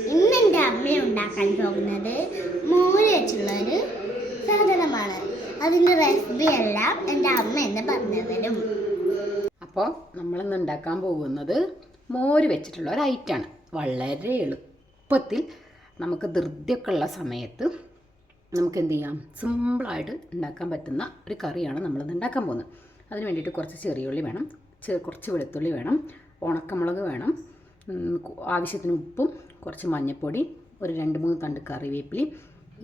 ഇന്ന് എൻ്റെ അമ്മ ഉണ്ടാക്കാൻ പോകുന്നത് മോര് വെച്ചുള്ളൊരു സാധനമാണ്. അതിൻ്റെ റെസിപ്പി എല്ലാം എൻ്റെ അമ്മ എന്ന് പറഞ്ഞുതരും. അപ്പോൾ നമ്മളിന്ന് ഉണ്ടാക്കാൻ പോകുന്നത് മോര് വെച്ചിട്ടുള്ള ഒരു ഐറ്റമാണ്. വളരെ എളുപ്പത്തിൽ നമുക്ക് ധൃതിയൊക്കെ ഉള്ള സമയത്ത് നമുക്ക് എന്ത് ചെയ്യാം, സിമ്പിളായിട്ട് ഉണ്ടാക്കാൻ പറ്റുന്ന ഒരു കറിയാണ് നമ്മളിന്ന് ഉണ്ടാക്കാൻ പോകുന്നത്. അതിന് വേണ്ടിയിട്ട് കുറച്ച് ചെറിയുള്ളി വേണം, കുറച്ച് വെളുത്തുള്ളി വേണം, ഉണക്കമുളക് വേണം, ആവശ്യത്തിന് ഉപ്പും കുറച്ച് മഞ്ഞൾപ്പൊടി, ഒരു 2-3 തണ്ട് കറിവേപ്പിലയും,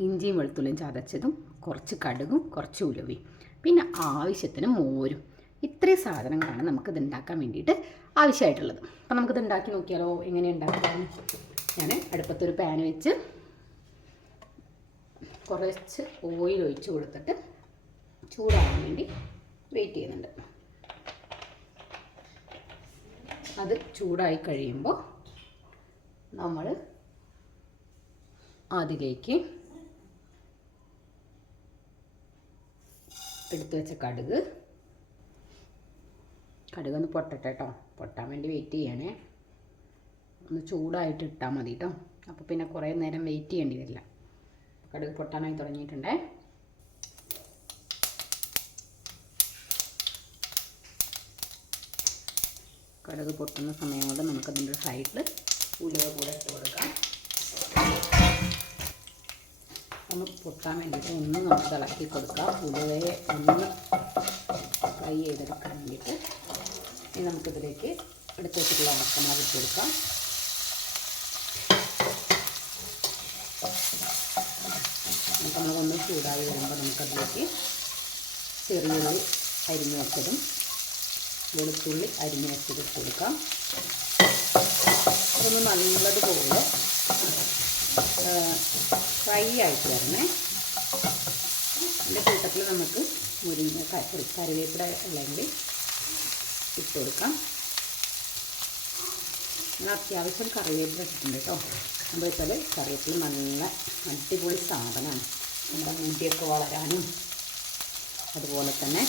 ഇഞ്ചിയും വെളുത്തുള്ളിയും ചതച്ചതും, കുറച്ച് കടുകും കുറച്ച് ഉലുവയും, പിന്നെ ആവശ്യത്തിന് മോരും. ഇത്രയും സാധനങ്ങളാണ് നമുക്കിത് ഉണ്ടാക്കാൻ വേണ്ടിയിട്ട് ആവശ്യമായിട്ടുള്ളത്. അപ്പോൾ നമുക്കിത് ഉണ്ടാക്കി നോക്കിയാലോ, എങ്ങനെ ഉണ്ടാക്കാം. ഞാൻ അടുപ്പത്തൊരു പാൻ വെച്ച് കുറച്ച് ഓയിൽ ഒഴിച്ച് കൊടുത്തിട്ട് ചൂടാകാൻ വേണ്ടി വെയിറ്റ് ചെയ്യുന്നുണ്ട്. അത് ചൂടായി കഴിയുമ്പോൾ നമ്മൾ അതിലേക്ക് എടുത്തു വെച്ച കടുകൊന്ന് പൊട്ടട്ടെ കേട്ടോ. പൊട്ടാൻ വേണ്ടി വെയിറ്റ് ചെയ്യണേ. ഒന്ന് ചൂടായിട്ട് ഇട്ടാൽ മതി കേട്ടോ. അപ്പോൾ പിന്നെ കുറേ നേരം വെയിറ്റ് ചെയ്യേണ്ടി വരില്ല. കടുക് പൊട്ടാനായി തുടങ്ങിയിട്ടുണ്ടേ. കടുക് പൊട്ടുന്ന സമയം കൊണ്ട് നമുക്കതിൻ്റെ സൈഡിൽ ഉലുവ കൂടെ ഇട്ട് കൊടുക്കാം. ഒന്ന് പൊട്ടാൻ വേണ്ടിയിട്ട് ഒന്ന് നമുക്ക് ഇളക്കി കൊടുക്കാം. ഉലുവയെ ഒന്ന് ഫ്രൈ ചെയ്തെടുക്കാൻ വേണ്ടിയിട്ട് ഇനി നമുക്കിതിലേക്ക് എടുത്ത് വെച്ചിട്ടുള്ള ഉണക്കമുളക് ഇട്ട് കൊടുക്കാം. ഉണക്കമുളകൊന്ന് ചൂടായി വരുമ്പോൾ നമുക്കതിലേക്ക് ചെറിയുള്ളി അരിഞ്ഞ് വെച്ചതും വെളുത്തുള്ളി അരിഞ്ഞ് വെച്ചത് ഇട്ട് കൊടുക്കാം. അതൊന്ന് നല്ലതുപോലെ ഫ്രൈ ആയിട്ട് വരണേ. അതിൻ്റെ കൂട്ടത്തിൽ നമുക്ക് കറിവേപ്പില അല്ലെങ്കിൽ ഇട്ട് കൊടുക്കാം. ഞാൻ അത്യാവശ്യം കറിവേപ്പില ഇട്ടിട്ടുണ്ട് കേട്ടോ. എന്താ വെച്ചാൽ കറിവേപ്പില നല്ല അടിപൊളി സാധനമാണ്. നമ്മുടെ മുടിയൊക്കെ വളരാനും അതുപോലെ തന്നെ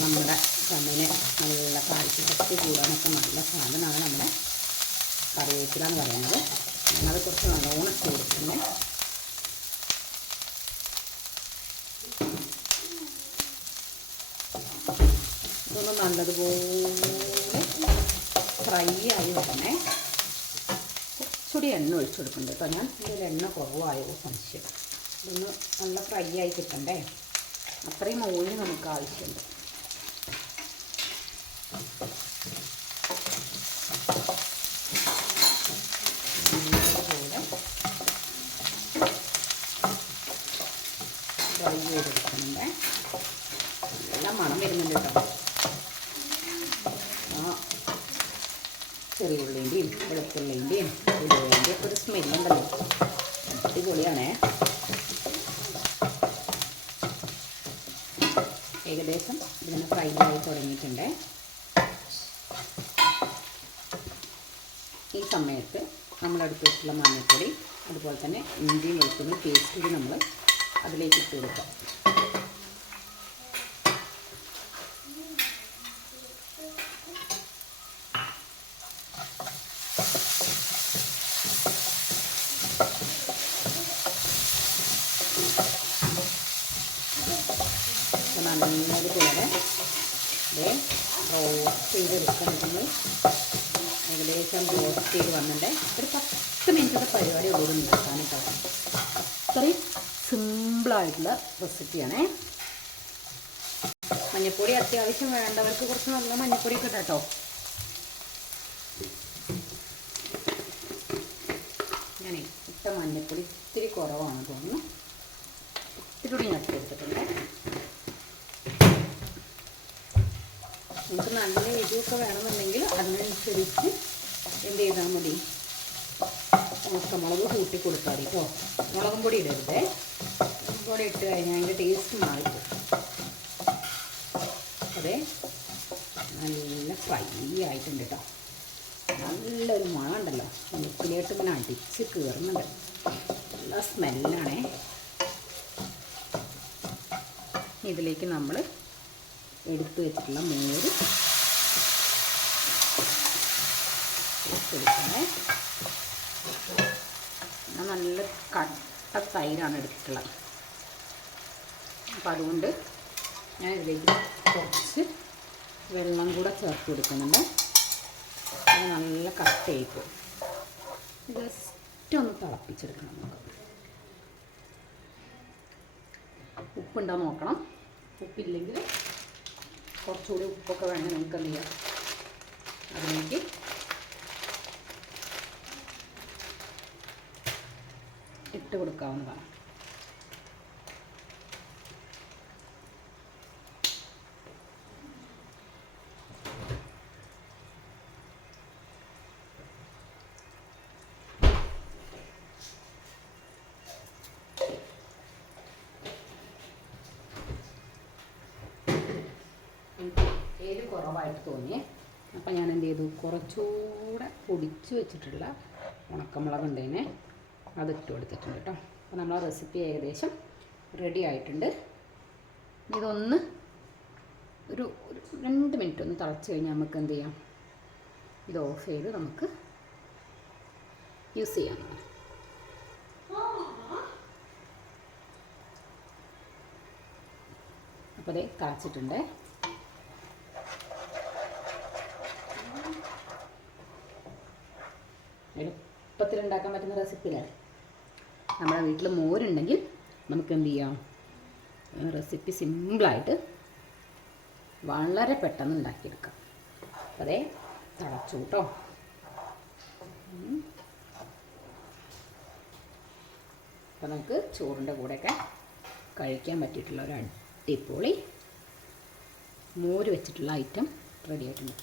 നമ്മുടെ കണ്ണിന് നല്ല കാഴ്ചശക്തി കൂടാനൊക്കെ നല്ല സാധനമാണ് നമ്മുടെ കറിവേപ്പില എന്ന് പറയുന്നത്. ഞാനത് കുറച്ച് നല്ലോണം ചേർക്കുന്നേ. ഇതൊന്ന് നല്ലതുപോലെ ഫ്രൈ ആയി വരണേ. കുറച്ചുകൂടി എണ്ണ ഒഴിച്ചു കൊടുക്കുന്നുണ്ട് കേട്ടോ. ഞാൻ ഇതിൽ എണ്ണ കുറവായോ സംശയം. ഇതൊന്ന് നല്ല ഫ്രൈ ആയി കിട്ടണ്ടേ. അത്രയും ഓയിൽ നമുക്ക് ആവശ്യമുണ്ട്. നല്ലതുപോലെ ഫ്രൈ ചെയ്തെടുക്കുന്നുണ്ട്. നല്ല മണം വരുന്നുണ്ട് കേട്ടോ. ആ ചെറിയുള്ളിൻ്റെയും വെളുത്തുള്ളിൻ്റെയും ഉലുവേൻ്റെയും ഒക്കെ ഒരു സ്മെല്ലുണ്ടല്ലോ, അടിപൊളിയാണേ. ഏകദേശം ഇതിന് ഫ്രൈ ആയി തുടങ്ങിയിട്ടുണ്ട്. ഈ സമയത്ത് നമ്മളെടുത്ത് വെച്ചിട്ടുള്ള മഞ്ഞൾപ്പൊടി അതുപോലെ തന്നെ ഇഞ്ചിയും വെളുത്തുള്ളി പേസ്റ്റ് കൂടി നമ്മൾ അതിലേക്ക് ഇട്ട് കൊടുക്കാം. നല്ലതുപോലെ റോസ്റ്റ് ചെയ്തെടുക്കാൻ നമ്മൾ ഏകദേശം റോസ്റ്റ് ചെയ്ത് വന്നിട്ട് ഒരു 10 മിനിറ്റത്തെ പരിപാടി ഉള്ളത് ഉണ്ടാക്കാൻ കേട്ടോ. അത്രയും സിമ്പിളായിട്ടുള്ള റെസിപ്പിയാണേ. മഞ്ഞൾപ്പൊടി അത്യാവശ്യം വേണ്ടവർക്ക് കുറച്ച് നല്ല മഞ്ഞൾപ്പൊടി ഒക്കെ കേട്ടോ. ഞാനേ ഇട്ട മഞ്ഞൾപ്പൊടി ഇത്തിരി കുറവാണ് തോന്നുന്നു. ഇത്തിരി കൂടി നട്ട് എടുത്തിട്ടുണ്ട്. നമുക്ക് നല്ല എരിവൊക്കെ വേണമെന്നുണ്ടെങ്കിൽ അതിനനുസരിച്ച് എന്ത് ചെയ്താൽ മതി, ഉണക്കമുളക് കൂട്ടി കൊടുത്താൽ മതി കേട്ടോ. മുളകും പൊടി ഇടരുതേ. മുളകും പൊടി ഇട്ട് കഴിഞ്ഞാൽ അതിൻ്റെ ടേസ്റ്റ് മാറിപ്പോകും. അതെ, നല്ല ഫ്രൈ ആയിട്ടുണ്ട് കേട്ടോ. നല്ലൊരു മണം ഉണ്ടല്ലോ, മുക്കിലോട്ട് ഇങ്ങനെ അടിച്ച് കയറുന്നുണ്ട്. നല്ല സ്മെല്ലാണേ. ഇതിലേക്ക് നമ്മൾ എടുത്തു വെച്ചിട്ടുള്ള മോര് കൊടുക്കണേ. ഞാൻ നല്ല കട്ട തൈരാണ് എടുത്തിട്ടുള്ളത്. അപ്പോൾ അതുകൊണ്ട് ഞാൻ ഇതിലേക്ക് കുറച്ച് വെള്ളം കൂടെ ചേർത്ത് കൊടുക്കുന്നുണ്ട്. അത് നല്ല കട്ടയായിപ്പോൾ ജസ്റ്റ് ഒന്ന് തിളപ്പിച്ചെടുക്കണം. നമുക്ക് ഉപ്പുണ്ടോ നോക്കണം. ഉപ്പില്ലെങ്കിൽ കുറച്ചുകൂടി ഉപ്പൊക്കെ വേണമെങ്കിൽ നമുക്ക് എന്ത് ചെയ്യാം, അതിലേക്ക് ഇട്ട് കൊടുക്കാവുന്നതാണ്. എരിവ് കുറവായിട്ട് തോന്നിയേ, അപ്പം ഞാൻ എന്ത് ചെയ്തു, കുറച്ചുകൂടെ പൊടിച്ച് വെച്ചിട്ടുള്ള ഉണക്കമുളക് ഉണ്ടേനെ അതിട്ട് കൊടുത്തിട്ടുണ്ട് കേട്ടോ. അപ്പോൾ നമ്മളെ റെസിപ്പി ഏകദേശം റെഡി ആയിട്ടുണ്ട്. ഇതൊന്ന് ഒരു 2 മിനിറ്റ് ഒന്ന് തിളച്ച് കഴിഞ്ഞാൽ നമുക്ക് എന്ത് ചെയ്യാം, ഇത് ഓഫ് ചെയ്ത് നമുക്ക് യൂസ് ചെയ്യാം. അപ്പോൾ അതേ തിളച്ചിട്ടുണ്ട്. എളുപ്പത്തിൽ ഉണ്ടാക്കാൻ പറ്റുന്ന റെസിപ്പിയിലാണ്. നമ്മുടെ വീട്ടിൽ മോരുണ്ടെങ്കിൽ നമുക്ക് എന്ത് ചെയ്യാം, റെസിപ്പി സിമ്പിളായിട്ട് വളരെ പെട്ടെന്ന് ഉണ്ടാക്കിയെടുക്കാം. അപ്പോൾ അതേ തിളച്ചു കേട്ടോ. അപ്പോൾ നമുക്ക് ചോറിൻ്റെ കൂടെയൊക്കെ കഴിക്കാൻ പറ്റിയിട്ടുള്ള ഒരു അടിപൊളി മോര് വെച്ചിട്ടുള്ള ഐറ്റം റെഡി ആയിട്ടുണ്ട്.